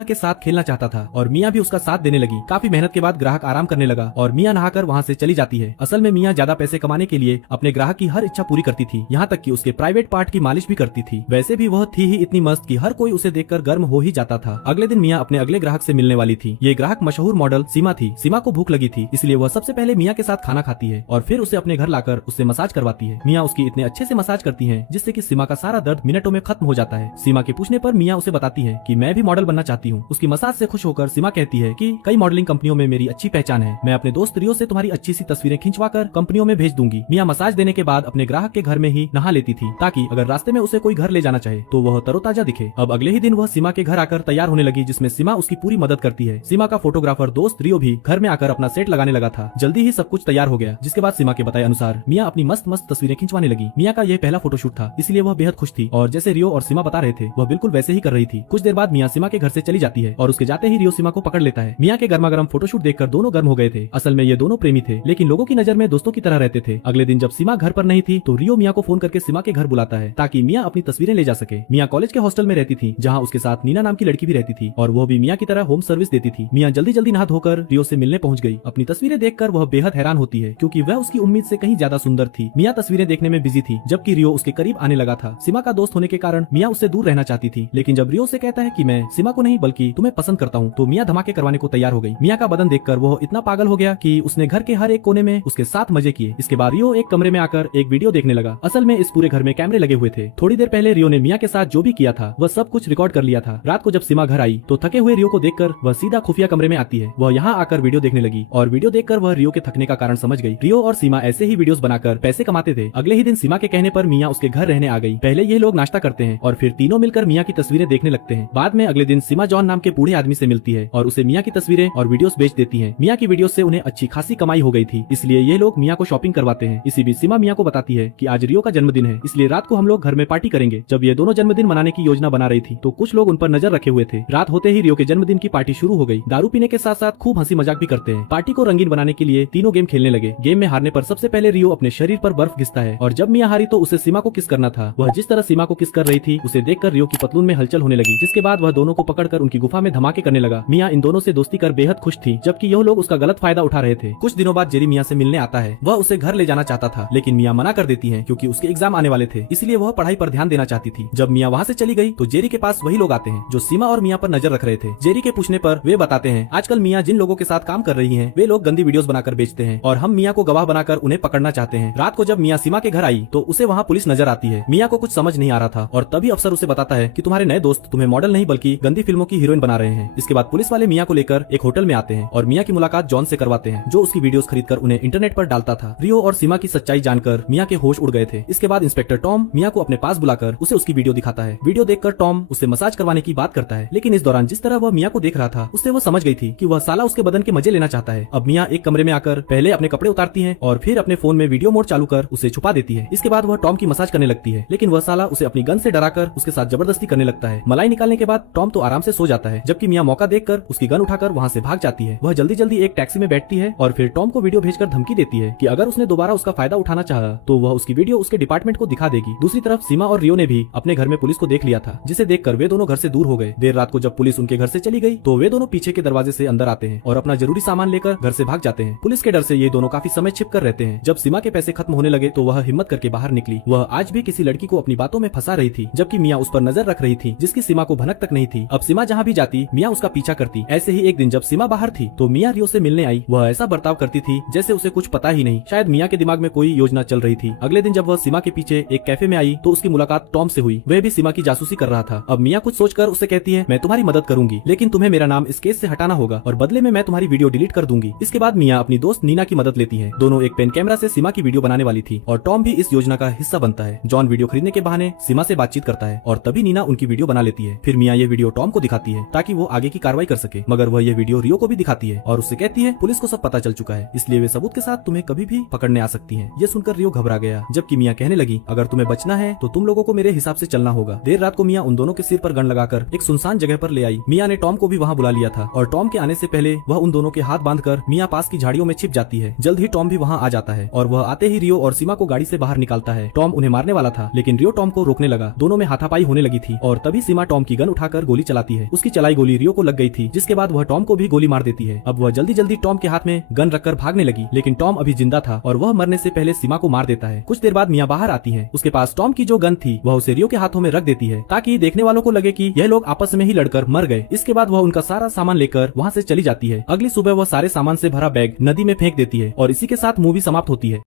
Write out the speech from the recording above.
के साथ खेलना चाहता था और मियाँ भी उसका साथ देने लगी। काफी मेहनत के बाद ग्राहक आराम करने लगा और मियाँ नहाकर वहाँ से चली जाती है। असल में मियाँ ज्यादा पैसे कमाने के लिए अपने ग्राहक की हर इच्छा पूरी करती थी, यहाँ तक कि उसके प्राइवेट पार्ट की मालिश भी करती थी। वैसे भी वह थी ही इतनी मस्त कि हर कोई उसे देखकर गर्म हो ही जाता था। अगले दिन मियाँ अपने अगले ग्राहक से मिलने वाली थी। ये ग्राहक मशहूर मॉडल सीमा थी। सीमा को भूख लगी थी, इसलिए वह सबसे पहले मियाँ के साथ खाना खाती है और फिर उसे अपने घर लाकर उससे मसाज करवाती है। मियाँ उसकी इतने अच्छे से मसाज करती है जिससे कि सीमा का सारा दर्द मिनटों में खत्म हो जाता है। सीमा के पूछने पर मियाँ उसे बताती है कि मैं भी मॉडल बनना चाहती हूँ। उसकी मसाज से खुश होकर सीमा कहती है कि कई मॉडलिंग कंपनियों में मेरी अच्छी पहचान है, मैं अपने दोस्त रियो से तुम्हारी अच्छी सी तस्वीरें खिंचवाकर कंपनियों में भेज दूंगी। मियाँ मसाज देने के बाद अपने ग्राहक के घर में ही नहा लेती थी ताकि अगर रास्ते में उसे कोई घर ले जाना चाहे तो वह तरोताजा दिखे। अब अगले ही दिन वह सीमा के घर आकर तैयार होने लगी, जिसमें सीमा उसकी पूरी मदद करती है। सीमा का फोटोग्राफर दोस्त रियो भी घर में आकर अपना सेट लगाने लगा था। जल्दी ही सब कुछ तैयार हो गया, जिसके बाद सीमा के बताए अनुसार मियाँ अपनी मस्त मस्त तस्वीरें खिंचवाने लगी। मियाँ का यह पहला फोटोशूट था, इसलिए वह बेहद खुश थी और जैसे रियो और सीमा बता रहे थे वह बिल्कुल वैसे ही कर रही थी। कुछ देर बाद मियाँ सीमा के घर से चली जाती है और उसके जाते ही रियो सीमा को पकड़ लेता है। मियाँ के गर्मा गर्म फोटोशूट देखकर दोनों गर्म हो गए थे। असल में ये दोनों प्रेमी थे, लेकिन लोगों की नजर में दोस्तों की तरह रहते थे। अगले दिन जब सीमा घर पर नहीं थी तो रियो मियाँ को फोन करके सीमा के घर बुलाता है ताकि मियाँ अपनी तस्वीरें ले जा सके। मियाँ कॉलेज के हॉस्टल में रहती थी, जहाँ उसके साथ नीना नाम की लड़की भी रहती थी और वो भी मियाँ की तरह होम सर्विस देती थी। मियाँ जल्दी जल्दी नहा धोकर रियो से मिलने पहुंच गई। अपनी तस्वीरें देखकर वह बेहद हैरान होती है क्योंकि वह उसकी उम्मीद से कहीं ज्यादा सुंदर थी। मियाँ तस्वीरें देखने में बिजी थी जबकि रियो उसके करीब आने लगा था। सीमा का दोस्त होने के कारण मियाँ उससे दूर रहना चाहती थी, लेकिन जब रियो से कहता है कि मैं सीमा को नहीं बल्कि तुम्हें पसंद करता हूँ तो मियाँ धमाके करवाने को तैयार हो गई। मियाँ का बदन देखकर वो इतना पागल हो गया कि उसने घर के हर एक कोने में उसके साथ मजे किए। इसके बाद रियो एक कमरे में आकर एक वीडियो देखने लगा। असल में इस पूरे घर में कैमरे लगे हुए थे। थोड़ी देर पहले रियो ने मियाँ के साथ जो भी किया था वह सब कुछ रिकॉर्ड कर लिया था। रात को जब सीमा घर आई तो थके हुए रियो को देखकर वह सीधा खुफिया कमरे में आती है। वह यहाँ आकर वीडियो देखने लगी और वीडियो देखकर वह रियो के थकने का कारण समझ गई। रियो और सीमा ऐसे ही वीडियोस बनाकर पैसे कमाते थे। अगले ही दिन सीमा के कहने पर मियाँ उसके घर रहने आ गई। पहले ये लोग नाश्ता करते हैं और फिर तीनों मिलकर मियाँ की तस्वीरें देखने लगते हैं। बाद में अगले दिन सीमा जॉन नाम के बूढ़े आदमी से मिलती है और उसे मियाँ की तस्वीरें और वीडियोस बेच देती है। मियाँ की वीडियो से उन्हें अच्छी खासी कमाई हो गई थी, इसलिए ये लोग मियाँ को शॉपिंग करवाते हैं। इसी बीच सीमा मियाँ को बताती है कि आज रियो का जन्मदिन है, इसलिए रात को हम लोग घर में पार्टी करेंगे। जब ये दोनों जन्मदिन मनाने की योजना बना रही थी तो कुछ लोग उन पर नजर रखे हुए थे। रात होते ही रियो के जन्मदिन की पार्टी शुरू हो गई। दारू पीने के साथ साथ खूब हंसी मजाक भी करते हैं। पार्टी को रंगीन बनाने के लिए तीनों गेम खेलने लगे। गेम में हारने पर सबसे पहले रियो अपने शरीर पर बर्फ घिसता है और जब मियाँ हारी तो उसे सीमा को किस करना था। वह जिस तरह सीमा को किस कर रही थी उसे देखकर रियो की पतलून में हलचल होने लगी, जिसके बाद वह दोनों को पकड़कर उनकी गुफा में धमाके करने लगा। मियाँ इन दोनों से दोस्ती कर बेहद खुश थी, जबकि यह लोग उसका गलत फायदा उठा रहे थे। कुछ दिनों बाद जेरी मियाँ से मिलने आता है। वह उसे घर ले जाना चाहता था, लेकिन मियाँ मना कर देती है क्योंकि उसके एग्जाम आने वाले थे, इसलिए वह पढ़ाई पर ध्यान देना चाहती थी। जब मियाँ वहाँ से चली गई तो जेरी के पास वही लोग आते हैं जो सीमा और मियाँ पर नजर रख रहे थे। जेरी के पूछने पर वे बताते हैं आजकल मियाँ जिन लोगों के साथ काम कर रही है वे लोग गंदी वीडियोस बनाकर बेचते हैं और हम मियाँ को गवाह बनाकर उन्हें पकड़ना चाहते हैं। रात को जब मियाँ सीमा के घर आई तो उसे वहाँ पुलिस नजर आती है। मियाँ को कुछ समझ नहीं आ रहा था और तभी अफसर उसे बताता है कि तुम्हारे नए दोस्त तुम्हें मॉडल नहीं बल्कि गंदी फिल्मों की हीरोइन बना रहे हैं। इसके बाद पुलिस वाले मियाँ को लेकर एक होटल में आते हैं और मियाँ की मुलाकात जॉन से करवाते हैं, जो उसकी वीडियोस खरीदकर उन्हें इंटरनेट पर डालता था। रियो और सीमा की सच्चाई जानकर मियाँ के होश उड़ गए थे। इसके बाद इंस्पेक्टर टॉम मियाँ को अपने पास बुलाकर उसे उसकी वीडियो दिखाता है। वीडियो देखकर टॉम उसे मसाज करवाने की बात करता है, लेकिन इस दौरान जिस तरह वह मियाँ को देख रहा था उससे वो समझ गई थी कि वह साला उसके बदन के मजे लेना चाहता है। अब मियाँ एक कमरे में आकर पहले अपने कपड़े उतारती है और फिर अपने फोन में वीडियो मोड चालू कर उसे छुपा देती है। इसके बाद वह टॉम की मसाज करने लगती है, लेकिन वह साला उसे अपनी गन से डराकर उसके साथ जबरदस्ती करने लगता है। मलाई निकालने के बाद टॉम तो आराम से सो जाता है, जबकि मियाँ मौका देखकर उसकी गन उठाकर वहाँ से भाग जाती है। वह जल्दी जल्दी एक टैक्सी में बैठती है और फिर टॉम को वीडियो भेजकर धमकी देती है कि अगर उसने दोबारा उसका फायदा उठाना चाहा तो वह उसकी वीडियो उसके डिपार्टमेंट को दिखा देगी। दूसरी तरफ सीमा और रियो ने भी अपने घर में पुलिस को देख लिया था, जिसे देखकर वे दोनों घर से दूर हो गए। देर रात को जब पुलिस उनके घर से चली गई तो वे दोनों पीछे के दरवाजे से अंदर आते हैं और अपना जरूरी सामान लेकर घर से भाग जाते हैं। पुलिस के डर से ये दोनों काफी समय छिप कर रहते हैं। जब सीमा के पैसे खत्म होने लगे तो वह हिम्मत करके बाहर निकली। वह आज भी किसी लड़की को अपनी बातों में फंसा रही थी, जबकि मियाँ उस पर नजर रख रही थी, जिसकी सीमा को भनक तक नहीं थी। अब सीमा जहाँ भी जाती मियाँ उसका पीछा करती। ऐसे ही एक दिन जब सीमा बाहर थी तो मियाँ रियो से मिलने आई। वह ऐसा बर्ताव करती थी जैसे उसे कुछ पता ही नहीं। शायद मियाँ के दिमाग में कोई योजना चल रही थी। अगले दिन जब वह सीमा के पीछे एक कैफे में आई तो उसकी मुलाकात टॉम से हुई। वह भी सीमा की जासूसी कर रहा था। अब मियाँ कुछ सोचकर उसे कहती है मैं तुम्हारी मदद करूंगी, लेकिन तुम्हें मेरा नाम इस केस से हटाना होगा और बदले में मैं तुम्हारी वीडियो डिलीट कर दूंगी। इसके बाद मियाँ अपनी दोस्त नीना की मदद लेती है। दोनों एक पेन कैमरा से सीमा की वीडियो बनाने वाली थी और टॉम भी इस योजना का हिस्सा बनता है। जॉन वीडियो खरीदने के बहाने सीमा से बातचीत करता है और तभी नीना उनकी वीडियो बना लेती है। फिर मियाँ ये वीडियो टॉम को दिखाती है ताकि वो आगे की कार्रवाई कर सके, मगर वह ये वीडियो रियो को भी दिखाती है और उससे कहती है पुलिस को सब पता चल चुका है, इसलिए वे सबूत के साथ तुम्हें कभी भी पकड़ने आ सकती है। ये सुनकर रियो घबरा गया, जबकि मियाँ कहने लगी अगर तुम्हें बचना है तो तुम लोगों को मेरे हिसाब से चलना होगा। देर रात को मियाँ उन दोनों के सिर पर गन लगाकर एक सुनसान जगह पर ले आई। मियाँ ने टॉम को भी वहाँ बुला लिया था और टॉम के आने से पहले वह उन दोनों के हाथ बांधकर मियाँ पास की झाड़ियों में छिप जाती है। जल्द ही टॉम भी वहाँ आ जाता है और वह आते ही रियो और सीमा को गाड़ी से बाहर निकालता है। टॉम उन्हें मारने वाला था, लेकिन रियो टॉम को रोकने लगा। दोनों में हाथापाई होने लगी थी और तभी सीमा टॉम की गन उठाकर गोली चलाती है। है। उसकी चलाई गोली रियो को लग गई थी, जिसके बाद वह टॉम को भी गोली मार देती है। अब वह जल्दी जल्दी टॉम के हाथ में गन रखकर भागने लगी, लेकिन टॉम अभी जिंदा था और वह मरने से पहले सीमा को मार देता है। कुछ देर बाद मिया बाहर आती है। उसके पास टॉम की जो गन थी वह उसे रियो के हाथों में रख देती है, ताकि देखने वालों को लगे कि यह लोग आपस में ही लड़कर मर गए। इसके बाद वह उनका सारा सामान लेकर वहाँ से चली जाती है। अगली सुबह वह सारे सामान से भरा बैग नदी में फेंक देती है और इसी के साथ मूवी समाप्त होती है।